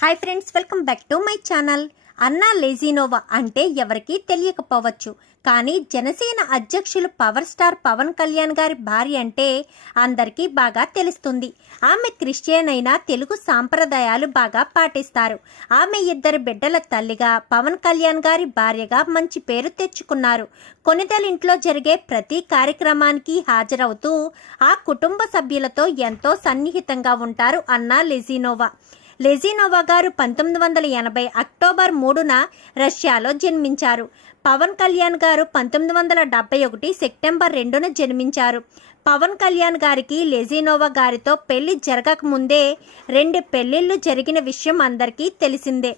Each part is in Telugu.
Hi friends welcome back to my channel Anna Lezhneva అంటే ఎవరికీ తెలియకపోవచ్చు. కానీ జనసేన అధ్యక్షులు పవర్ స్టార్ పవన్ కళ్యాణ్ గారి భార్య అంటే అందరికీ బాగా తెలుస్తుంది. ఆమె క్రిస్టియన్ అయినా తెలుగు సాంప్రదాయాలు బాగా పాటిస్తారు. ఆమె ఇద్దరు బిడ్డల తల్లిగా పవన్ కళ్యాణ్ గారి భార్యగా మంచి పేరు తెచ్చుకున్నారు. కొనిదలింట్లో జరిగే ప్రతి కార్యక్రమానికి హాజరవుతూ ఆ కుటుంబ సభ్యులతో ఎంతో సన్నిహితంగా ఉంటారు అన్నా లెజినోవా. లెజినోవా గారు పంతొమ్మిది వందల ఎనభై అక్టోబర్ మూడున రష్యాలో జన్మించారు. పవన్ కళ్యాణ్ గారు పంతొమ్మిది వందల డెబ్బై ఒకటి సెప్టెంబర్ రెండున జన్మించారు. పవన్ కళ్యాణ్ గారికి లెజినోవా గారితో పెళ్ళి జరగకముందే రెండు పెళ్ళిళ్ళు జరిగిన విషయం అందరికీ తెలిసిందే.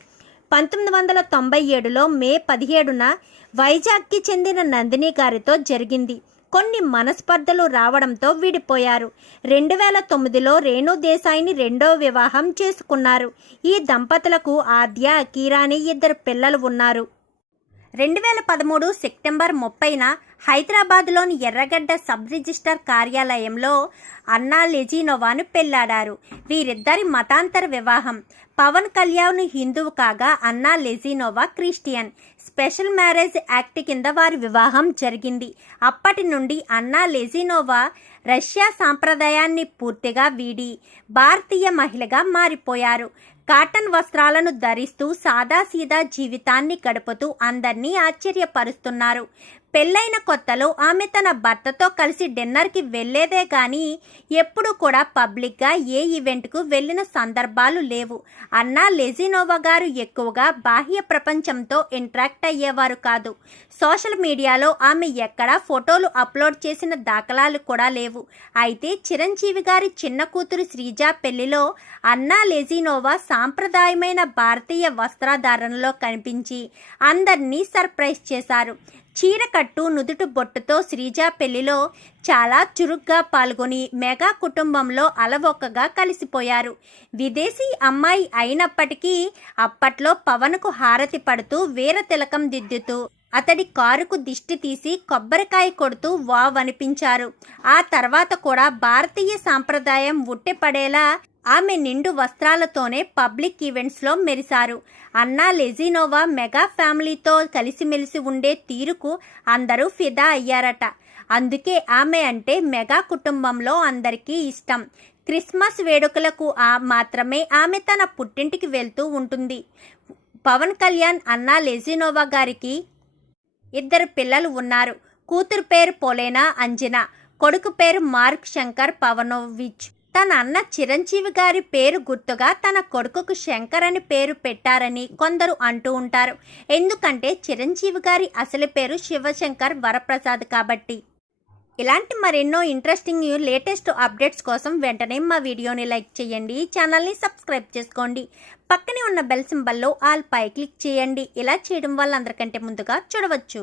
పంతొమ్మిది వందల తొంభై ఏడులో మే పదిహేడున వైజాగ్కి చెందిన నందిని గారితో జరిగింది. కొన్ని మనస్పర్ధలు రావడంతో విడిపోయారు. రెండు వేల తొమ్మిదిలో రేణు దేశాయిని రెండో వివాహం చేసుకున్నారు. ఈ దంపతులకు ఆద్య కీరాని ఇద్దరు పిల్లలు ఉన్నారు. రెండు వేల పదమూడు సెప్టెంబర్ ముప్పైన హైదరాబాద్లోని ఎర్రగడ్డ సబ్ రిజిస్టర్ కార్యాలయంలో అన్నా లెజినోవాను పెళ్ళాడారు. వీరిద్దరి మతాంతర వివాహం. పవన్ కళ్యాణ్ హిందువు కాగా Anna Lezhneva Christian. Special marriage act కింద వారి వివాహం జరిగింది. అప్పటి నుండి అన్నా లెజినోవా రష్యా సాంప్రదాయాన్ని పూర్తిగా వీడి భారతీయ మహిళగా మారిపోయారు. కాటన్ వస్త్రాలను ధరిస్తూ సాదాసీదా జీవితాన్ని గడుపుతూ అందరినీ ఆశ్చర్యపరుస్తున్నారు. పెళ్ళైన కొత్తలో ఆమె తన భర్తతో కలిసి డిన్నర్కి వెళ్ళేదే కానీ ఎప్పుడు కూడా పబ్లిక్గా ఏ ఈవెంట్కు వెళ్ళిన సందర్భాలు లేవు. అన్నా లెజినోవా గారు ఎక్కువగా బాహ్య ప్రపంచంతో ఇంటరాక్ట్ అయ్యేవారు కాదు. సోషల్ మీడియాలో ఆమె ఎక్కడా ఫోటోలు అప్లోడ్ చేసిన దాఖలాలు కూడా లేవు. అయితే చిరంజీవి గారి చిన్న కూతురు శ్రీజ పెళ్ళిలో అన్నా లెజినోవా సాంప్రదాయమైన భారతీయ వస్త్రధారణలో కనిపించి అందరినీ సర్ప్రైజ్ చేశారు. చీరకట్టు నుదుటు బొట్టుతో శ్రీజ పెళ్ళిలో చాలా చురుగ్గా పాల్గొని మెగా కుటుంబంలో అలవొక్కగా కలిసిపోయారు. విదేశీ అమ్మాయి అయినప్పటికీ అప్పట్లో పవన్కు హారతి పడుతూ వీర తిలకం దిద్దుతూ అతడి కారుకు దిష్టి తీసి కొబ్బరికాయ కొడుతూ వావ్ అనిపించారు. ఆ తర్వాత కూడా భారతీయ సాంప్రదాయం ఉట్టిపడేలా ఆమె నిండు వస్త్రాలతోనే పబ్లిక్ ఈవెంట్స్లో మెరిశారు. అన్నా లెజినోవా మెగా ఫ్యామిలీతో కలిసిమెలిసి ఉండే తీరుకు అందరూ ఫిదా అయ్యారట. అందుకే ఆమె అంటే మెగా కుటుంబంలో అందరికీ ఇష్టం. క్రిస్మస్ వేడుకలకు ఆ మాత్రమే ఆమె తన పుట్టింటికి వెళ్తూ ఉంటుంది. పవన్ కళ్యాణ్ అన్నా లెజినోవా గారికి ఇద్దరు పిల్లలు ఉన్నారు. కూతురు పేరు పొలేనా అంజనా. కొడుకు పేరు మార్క్ శంకర్ పవనోవిచ్. తన అన్న చిరంజీవి గారి పేరు గుర్తుగా తన కొడుకుకు శంకర్ అని పేరు పెట్టారని కొందరు అంటూ ఉంటారు. ఎందుకంటే చిరంజీవి గారి అసలు పేరు శివశంకర్ వరప్రసాద్ కాబట్టి. ఇలాంటి మరెన్నో ఇంట్రెస్టింగ్ లేటెస్ట్ అప్డేట్స్ కోసం వెంటనే మా వీడియోని లైక్ చేయండి ఛానల్ని సబ్స్క్రైబ్ చేసుకోండి. పక్కనే ఉన్న బెల్ సింబల్లో ఆల్ పై క్లిక్ చేయండి. ఇలా చేయడం వల్ల అందరికంటే ముందుగా చూడవచ్చు.